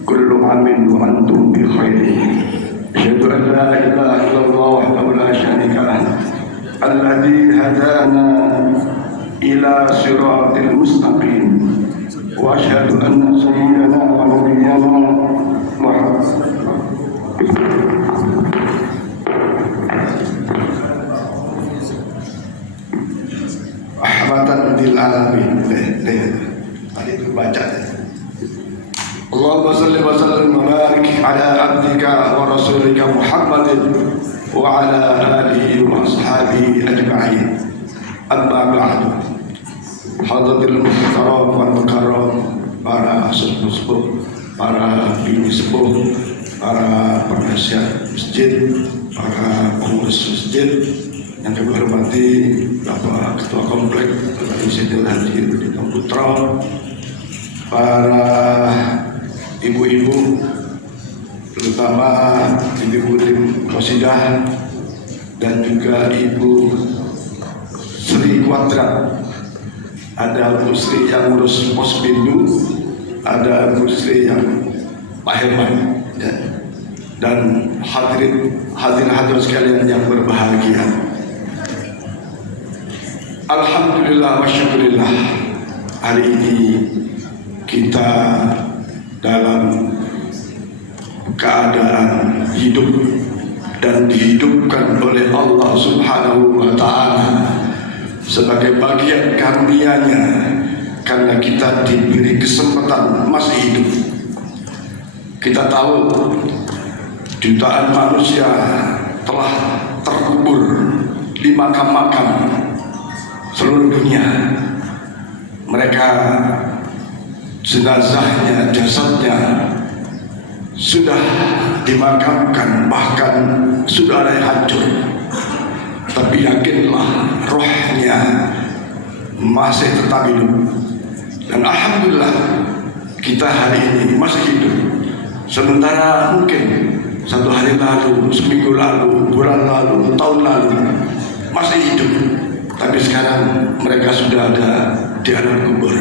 Kullu amin wa antum bi khairin. Asyhadu an la ilaha illallah wahdahu la syarika lah الذي هدانا إلى صراط المستقيم وأشهد أن سيدنا ونبينا محمد rahmatan lil alamin. Tadi itu baca. Allahumma salli wa sallim wa barik ala abdika wa rasulika Muhammadin wa ala alihi wa ashabihi ajma'in. Amma ba'du. Hadratil muhtaram wal mukarram, para sepuh, para bini sepuh, para penasihat masjid, para pengurus masjid yang kami hormati, Bapak Ketua Komplek, Bapak Insinyur Haji Rudi Putra, para ibu-ibu, terutama ibu tim Qasidah dan juga Ibu Sri Kuadrat. Ada Bu Sri yang ngurus Posbindu, ada Bu Sri yang Pak Herman, ya. Dan hadirin sekalian yang berbahagia. Alhamdulillah wa syukurillah, hari ini kita dalam keadaan hidup dan dihidupkan oleh Allah Subhanahu wa Ta'ala sebagai bagian karunia-Nya, karena kita diberi kesempatan masih hidup. Kita tahu jutaan manusia telah terkubur di makam-makam seluruh dunia. Mereka jenazahnya, jasadnya sudah dimakamkan, bahkan sudah ada yang hancur. Tapi yakinlah, rohnya masih tetap hidup. Dan alhamdulillah kita hari ini masih hidup. Sementara mungkin satu hari lalu, seminggu lalu, bulan lalu, tahun lalu masih hidup, tapi sekarang mereka sudah ada di alam kubur.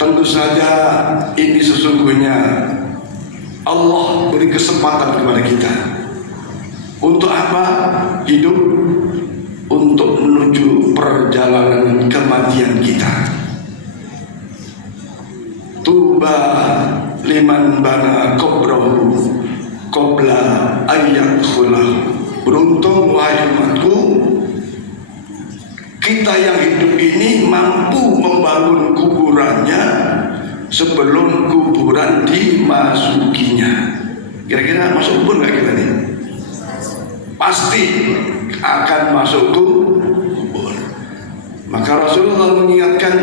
Tentu saja ini sesungguhnya Allah beri kesempatan kepada kita. Untuk apa? Hidup untuk menuju perjalanan kematian kita. Tuba liman bana qabrahu qabla ayyadkhulah. Beruntung wahai umatku, kita yang hidup ini mampu membangun kuburannya sebelum kuburan dimasukinya. Kira-kira masuk kubur nggak kita nih? Pasti akan masuk kubur. Maka Rasulullah mengingatkan,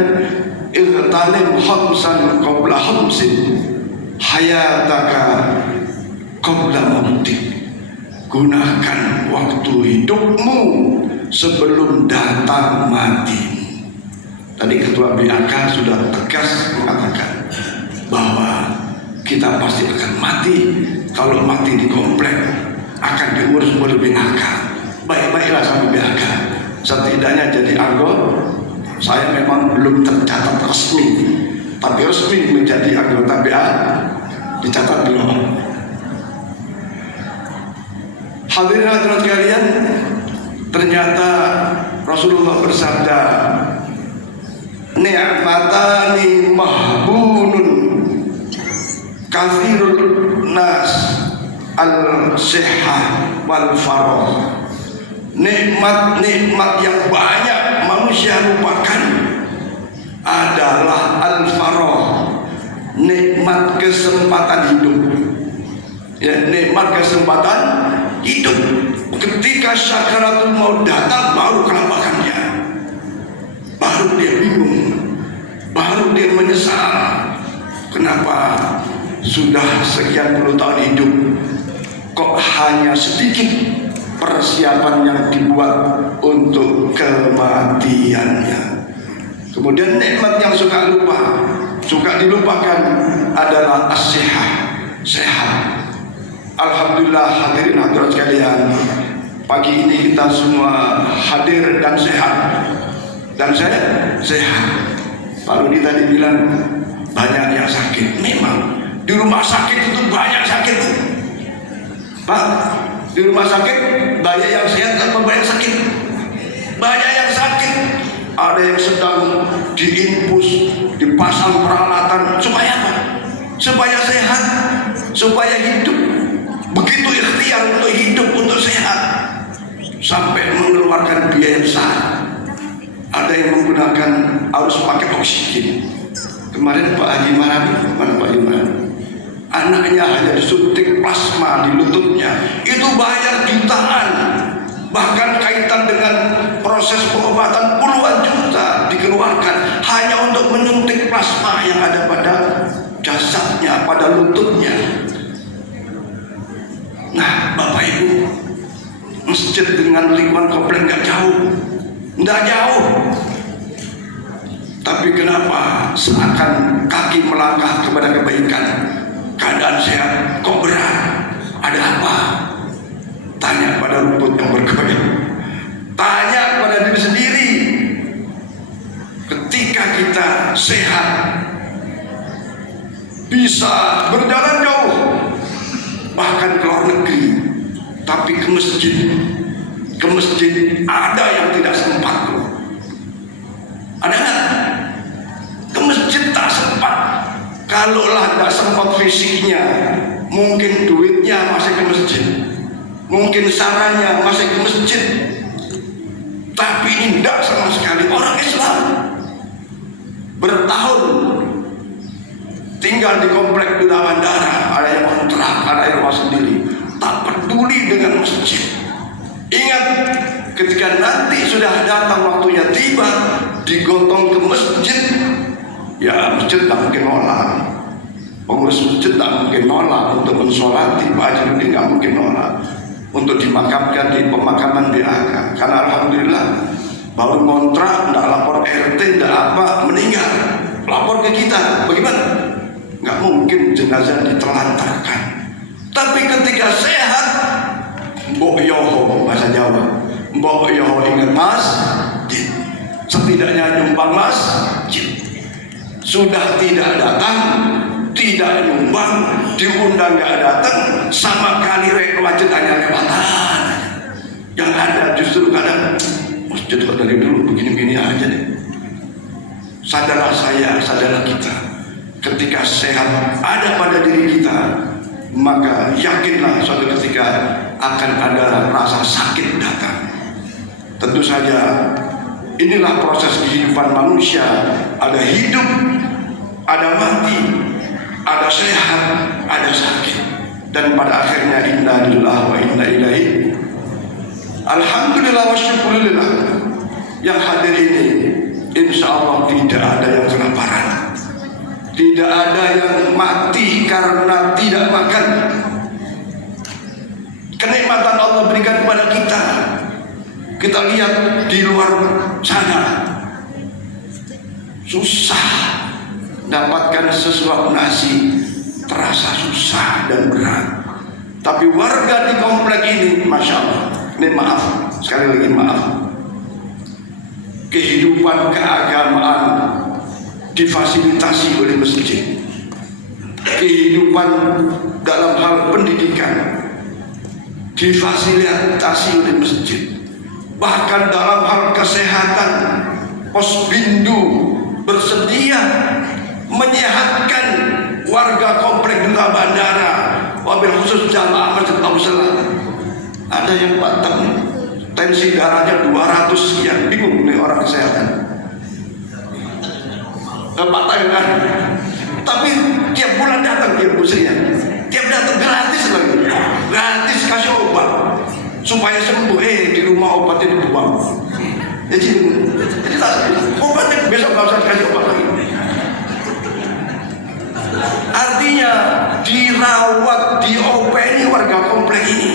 ightanim khamsan qabla khamsin hayataka qabla mautik. Gunakan waktu hidupmu sebelum datang mati. Tadi Ketua BAK sudah tegas mengatakan bahwa kita pasti akan mati. Kalau mati di komplek akan diurus oleh BAK. Baik-baiklah sama BAK. Setidaknya jadi anggota. Saya memang belum tercatat resmi, tapi resmi menjadi anggota BAK dicatat belum. Hadirin hadirat sekalian, ternyata Rasulullah bersabda, ni'matani mahbunun kathirul nas al-sihah wal farah. Nikmat-nikmat yang banyak manusia lupakan adalah al-farah, nikmat kesempatan hidup. Ya, nikmat kesempatan hidup. Ketika syakaratul maut datang, baru kelabakannya, baru dia bingung, baru dia menyesal. Kenapa sudah sekian puluh tahun hidup kok hanya sedikit persiapan yang dibuat untuk kematiannya. Kemudian nikmat yang suka dilupakan adalah as-sihah, sehat. Alhamdulillah hadirin hadirat sekalian, pagi ini kita semua hadir dan sehat. Dan saya sehat. Pak Rudi tadi bilang banyak yang sakit. Memang di rumah sakit itu banyak sakit. Pak, di rumah sakit banyak yang sehat atau banyak sakit? banyak yang sakit, ada yang sedang diinfus, dipasang peralatan supaya apa? Supaya sehat, supaya hidup. Begitu ikhtiar untuk hidup, untuk sehat, sampai mengeluarkan biaya besar. Ada yang menggunakan harus pakai oksigen. Kemarin Pak Haji Marabi, mana Pak Haji Marabi? Anaknya hanya disuntik plasma di lututnya, itu bayar jutaan. Bahkan kaitan dengan proses pengobatan puluhan juta dikeluarkan hanya untuk menyuntik plasma yang ada pada jasadnya, pada lututnya. Nah, Bapak Ibu, masjid dengan lingkungan komplek nggak jauh, tapi kenapa seakan kaki melangkah kepada kebaikan, keadaan sehat kok berat? Ada apa? Tanya pada rumput yang bergoyang, tanya pada diri sendiri. Ketika kita sehat, bisa berjalan jauh, bahkan ke luar negeri, tapi ke masjid ada yang tidak sempat loh. Ada nggak? Ke masjid tak sempat. Kalaulah tidak sempat fisiknya, mungkin duitnya masih ke masjid, mungkin sarannya masih ke masjid. Tapi ini tidak sama sekali. Orang Islam bertahun tinggal di komplek Duta Bandara, ada yang kontrak, ada yang rumah sendiri, tak peduli dengan masjid. Ingat, ketika nanti sudah datang waktunya tiba, digotong ke masjid, ya masjid tak mungkin nolak. Pengurus masjid tak mungkin nolak untuk mensolati Pak Haji Rudi, nggak mungkin nolak untuk dimakamkan di pemakaman BAK. Karena alhamdulillah baru kontrak, tidak lapor RT, tidak apa, meninggal, lapor ke kita. Bagaimana? Nggak mungkin jenazah ditelantarkan. Tapi ketika sehat, mbok yoho bahasa Jawa, mbok yoho ingat mas, setidaknya nyumbang mas, sudah tidak datang, tidak nyumbang, diundang nggak datang, sama kali wajib hanya lewatan. Yang ada justru kadang masjid kok dari dulu begini-begini aja deh. Sadarlah saya, sadarlah kita, ketika sehat ada pada diri kita, maka yakinlah suatu ketika akan ada rasa sakit datang. Tentu saja inilah proses kehidupan manusia, ada hidup, ada mati, ada sehat, ada sakit, dan pada akhirnya inna lillahi wa inna ilaihi. Alhamdulillah wa syukurillah, yang hadir ini insya Allah tidak ada yang kelaparan, tidak ada yang mati karena tidak makan. Kenikmatan Allah berikan kepada kita. Kita lihat di luar sana, susah dapatkan sesuap nasi, terasa susah dan berat. Tapi warga di komplek ini, masya Allah, ini maaf, sekali lagi maaf, kehidupan keagamaan difasilitasi oleh masjid, kehidupan dalam hal pendidikan difasilitasi oleh masjid, bahkan dalam hal kesehatan Posbindu bersedia menyehatkan warga komplek Duta Bandara, wabil khusus jamaah Masjid Abu Salam. Ada yang batam, tensi darahnya 200 sekian, bingung nih orang kesehatan. Patah kan? Tapi tiap bulan datang dia busnya, tiap datang gratis lagi, gratis kasih obat supaya sembuh. Di rumah obatnya dibuang. Jadi obatnya besok nggak usah dikasih obat lagi. Artinya dirawat, diopeni warga komplek ini,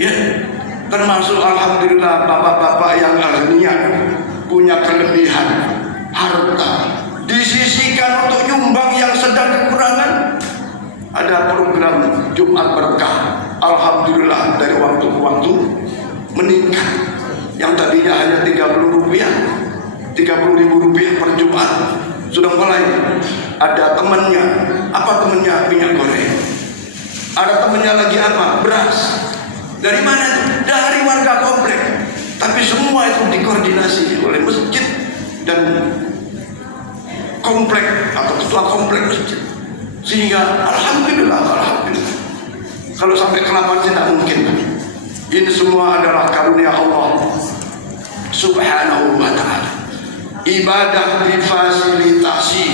ya, termasuk alhamdulillah bapak-bapak yang agniya, punya kelebihan harta, disisihkan untuk nyumbang yang sedang kekurangan. Ada program Jumat Berkah, alhamdulillah dari waktu ke waktu meningkat. Yang tadinya hanya 30 rupiah, 30.000 rupiah per Jumat, sudah mulai ada temannya. Apa temannya? Minyak goreng. Ada temannya lagi apa? Beras. Dari mana? Dari warga komplek. Tapi semua itu dikoordinasi oleh masjid dan komplek atau ketua komplek masjid. Sehingga alhamdulillah kalau sampai ke lapangan tidak mungkin. Ini semua adalah karunia Allah Subhanahu wa ta'ala. Ibadah difasilitasi,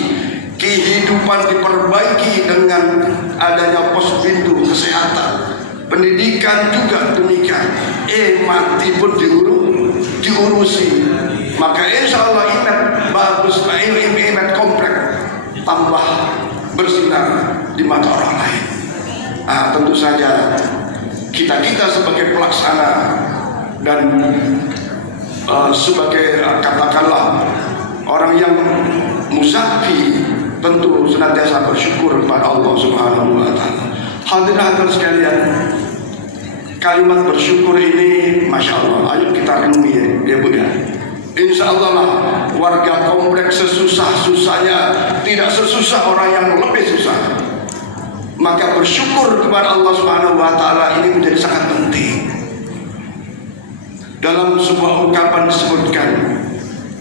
kehidupan diperbaiki dengan adanya pos pintu kesehatan, pendidikan juga demikian. Mati pun diurusi. Maka insya Allah iman bagus, iman komplek tambah bersinar di mata orang lain. Tentu saja kita sebagai pelaksana dan sebagai katakanlah orang yang muzaki tentu senantiasa bersyukur kepada Allah Subhanahu wa ta'ala. Hadirin sekalian, kalimat bersyukur ini Masya Allah, ayo kita renungi ya Bu ya. Insya Allah lah warga kompleks sesusah-susahnya tidak sesusah orang yang lebih susah. Maka bersyukur kepada Allah Subhanahu wa ta'ala ini menjadi sangat penting. Dalam sebuah ungkapan disebutkan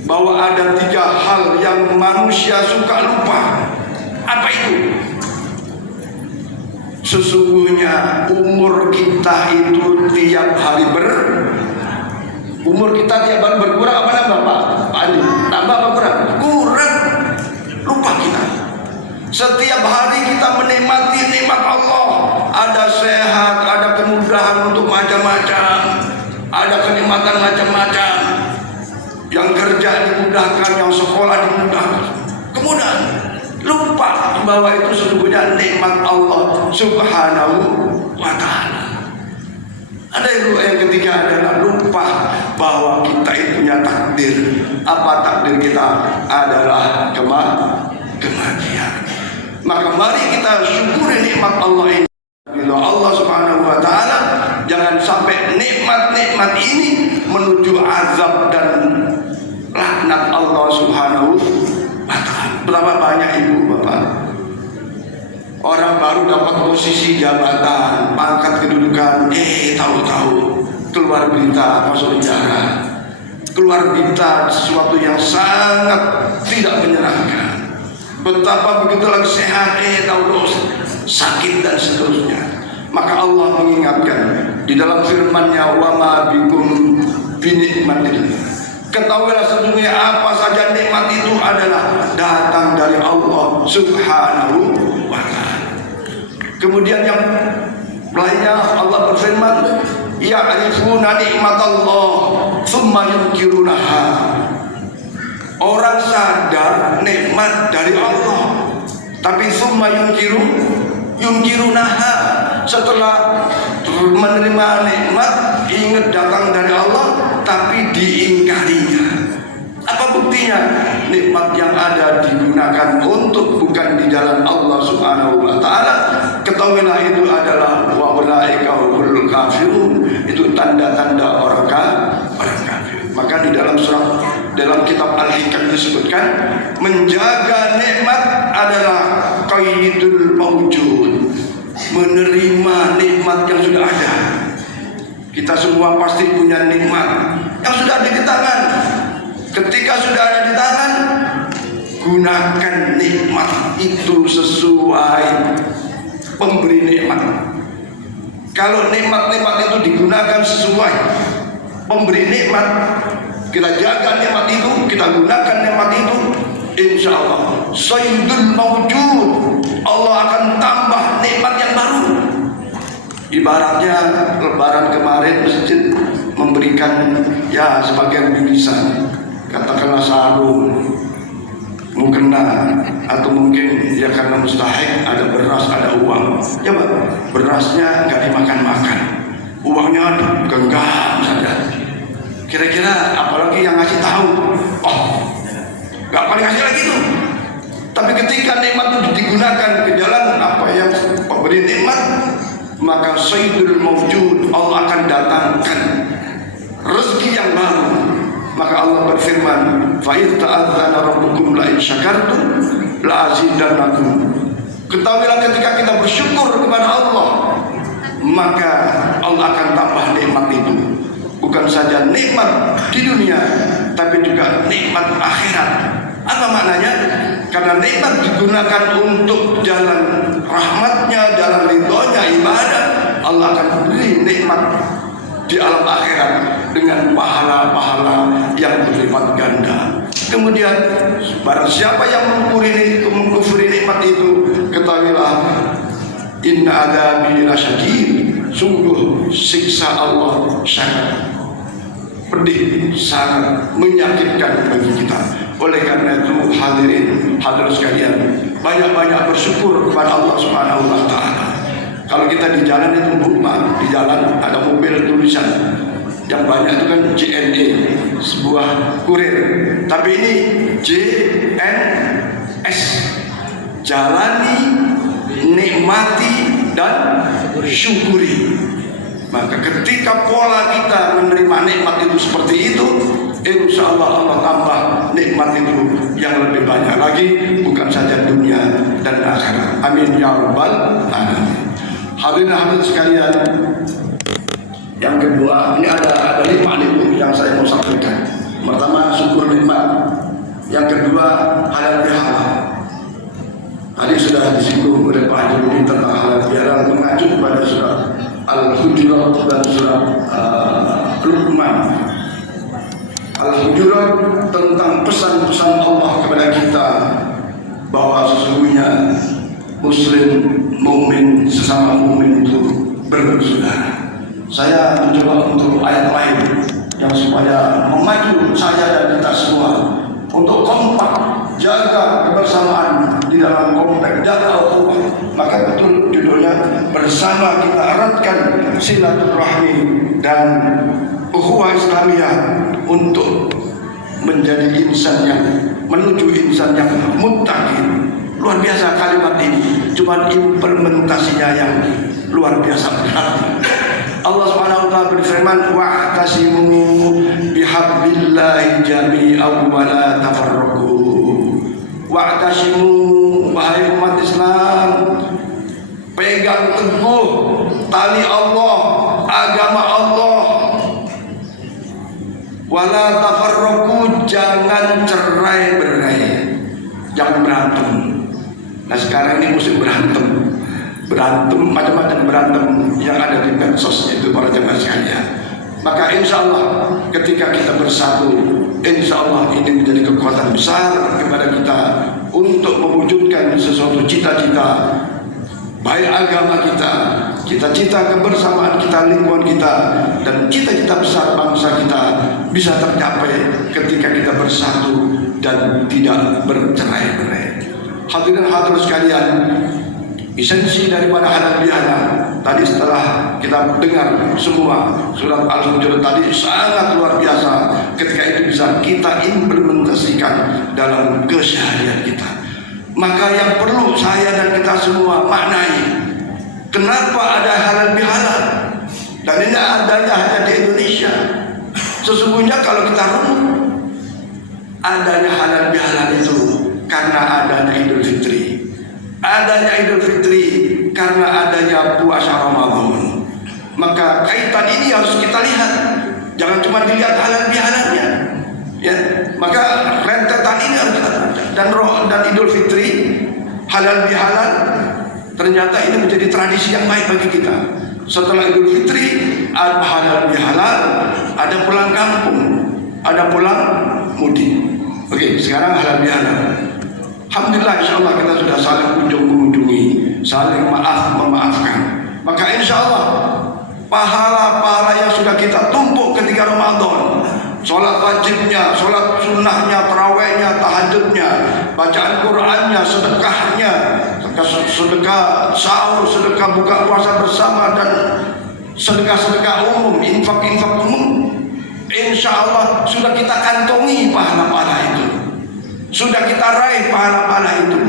bahwa ada 3 hal yang manusia suka lupa. Apa itu? Sesungguhnya umur kita itu tiap hari umur kita tiap hari berkurang. Apa nambah Pak Andi? Nambah apa kurang? Kurang. Lupa kita. Setiap hari kita menikmati nikmat Allah. Ada sehat, ada kemudahan untuk macam-macam, ada kenikmatan macam-macam. Yang kerja dimudahkan, yang sekolah dimudahkan. Kemudian lupa bahwa itu sesungguhnya nikmat Allah Subhanahu wa ta'ala. Ada yang ketiga adalah lupa bahwa kita itu punya takdir. Apa takdir kita? Adalah kematian. Maka mari kita syukuri nikmat Allah ini. Bila Allah Subhanahu wa ta'ala, jangan sampai nikmat-nikmat ini menuju azab dan laknat Allah Subhanahu wa ta'ala. Berapa banyak ibu bapak orang baru dapat posisi jabatan, pangkat kedudukan, tahu-tahu keluar berita masuk penjara, keluar berita sesuatu yang sangat tidak menyenangkan. Betapa begitu lagi sehat, tahu-tahu sakit dan seterusnya. Maka Allah mengingatkan di dalam firman-Nya, wa ma bikum binikmatillah. Ketahuilah sesungguhnya apa saja nikmat itu adalah datang dari Allah Subhanahu wa ta'ala. Kemudian yang lainnya Allah berfirman, ya'rifuna nikmatallah tsumma yunkirunaha. Orang sadar nikmat dari Allah, tapi tsumma yunkirunaha, setelah menerima nikmat ingat datang dari Allah tapi diingkarinya. Apa buktinya? Nikmat yang ada digunakan untuk bukan di jalan Allah Subhanahu wa ta'ala. Ketahuilah itu adalah wa ulaika humul kafirun. Itu tanda-tanda orang kafir. Maka di dalam kitab Al-Hikam disebutkan menjaga nikmat adalah qaidul mawjud. Menerima nikmat yang sudah ada. Kita semua pasti punya nikmat yang sudah ada di tangan. Ketika sudah ada di tangan, gunakan nikmat itu sesuai pemberi nikmat. Kalau nikmat-nikmat itu digunakan sesuai pemberi nikmat, kita jaga nikmat itu, kita gunakan nikmat itu, insya Allah sayyidul mawjud, Allah akan tambah nikmat yang baru. Ibaratnya lebaran kemarin masjid memberikan ya sebagian bingkisan, katakanlah sarung, mukena, atau mungkin ya karena mustahik ada beras, ada uang. Ya Pak, berasnya nggak dimakan-makan, uangnya digenggam saja. Kira-kira apalagi yang ngasih tahu, nggak paling ngasih lagi tuh. Tapi ketika nikmat itu digunakan ke jalan apa yang pemberi nikmat, maka sayyidul mawjud, Allah akan datangkan rezeki yang baru. Maka Allah berfirman, fa idza ta'adzana rabbukum la in syakartum la azidannakum. Ketahuilah ketika kita bersyukur kepada Allah, maka Allah akan tambah nikmat itu. Bukan bukan saja nikmat di dunia, tapi juga nikmat akhirat. Apa maknanya? Karena nikmat digunakan untuk jalan rahmatnya, jalan ridhonya, ibadah, Allah akan beri nikmat di alam akhirat dengan pahala-pahala yang berlipat ganda. Kemudian barang siapa yang mengkufuri nikmat itu, ketahuilah inna adzabi lasyadid, sungguh siksa Allah sangat pedih, sangat menyakitkan bagi kita. Oleh karena itu hadirin sekalian, banyak-banyak bersyukur kepada Allah Subhanahu wa taala. Kalau kita di jalan itu bukma, di jalan ada mobil tulisan yang banyak itu kan JNE, sebuah kurir. Tapi ini JNS, jalani, nikmati dan syukuri. Maka ketika pola kita menerima nikmat itu seperti itu, insya Allah Allah tambah nikmat itu yang lebih banyak lagi, bukan saja dunia dan akhirat. Amin ya rabbal alamin. Hadirin sekalian, yang kedua, ini ada 5 nikmat yang saya mau sampaikan. Pertama, syukur nikmat. Yang kedua, halal bihalal. Tadi sudah disinggung oleh Pak Haji tentang halal bihalal, mengacu kepada surat Al-Hujurat dan surat Luqman. Al-Hujurat tentang pesan-pesan Allah kepada kita bahwa sesungguhnya Muslim, mukmin, sesama mukmin itu bersaudara. Saya mencoba untuk ayat lain yang supaya memacu saya dan kita semua untuk kompak, jaga kebersamaan di dalam komplek, jaga ukhuwah. Maka betul judulnya bersama kita eratkan silaturahmi dan ukhuwah Islamiyah untuk menjadi insan yang menuju insan yang muttaqin. Luar biasa kalimat ini, cuma implementasinya yang luar biasa berat. Allah Subhanahu wa taala berfirman, wa'tasimu bihablillahi jami'an wa la tafarraqu. Wa'tasimu, wahai umat Islam, pegang teguh tali Allah, agama Allah. Wa la tafarraqu, jangan cerai-berai, jangan berantem. Nah sekarang ini musim berantem, macam-macam berantem yang ada di medsos itu para jemaah sekalian. Maka insya Allah ketika kita bersatu, insya Allah ini menjadi kekuatan besar kepada kita untuk mewujudkan sesuatu cita-cita, baik agama kita, cita-cita kebersamaan kita, lingkungan kita, dan cita-cita besar bangsa kita bisa tercapai ketika kita bersatu dan tidak bercerai-berai. Hadirin sekalian, esensi daripada halal bihalal tadi setelah kita dengar semua surat Al-Hujurat tadi sangat luar biasa. Ketika itu bisa kita implementasikan dalam keseharian kita. Maka yang perlu saya dan kita semua maknai, kenapa ada halal bihalal, dan ini adanya hanya di Indonesia. Sesungguhnya kalau kita runut, adanya halal bihalal itu karena adanya Idul Fitri. Adanya Idul Fitri karena adanya puasa Ramadan. Maka kaitan ini harus kita lihat, jangan cuma dilihat halal bihalalnya. Ya, maka rentetan ini harus kita baca. Dan Idul Fitri, halal bihalal, ternyata ini menjadi tradisi yang baik bagi kita. Setelah Idul Fitri, ada halal bihalal, ada pulang kampung, ada pulang mudik. Oke, sekarang halal bihalal. Alhamdulillah, insya Allah kita sudah saling mengunjungi, saling memaafkan. Maka insya Allah pahala-pahala yang sudah kita tumpuk ketika Ramadan, sholat wajibnya, sholat sunnahnya, tarawehnya, tahajudnya, bacaan Qurannya, sedekahnya, sedekah sahur, sedekah buka puasa bersama, dan sedekah-sedekah umum, infak-infak umum, insya Allah sudah kita kantongi pahala-pahala itu. Sudah kita raih pahala-pahala itu.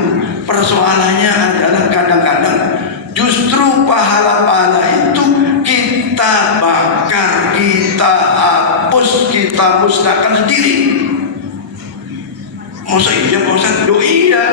Persoalannya adalah kadang-kadang justru pahala-pahala itu kita bakar, kita hapus, kita musnahkan sendiri. Masa iya Pak Ustaz? Iya.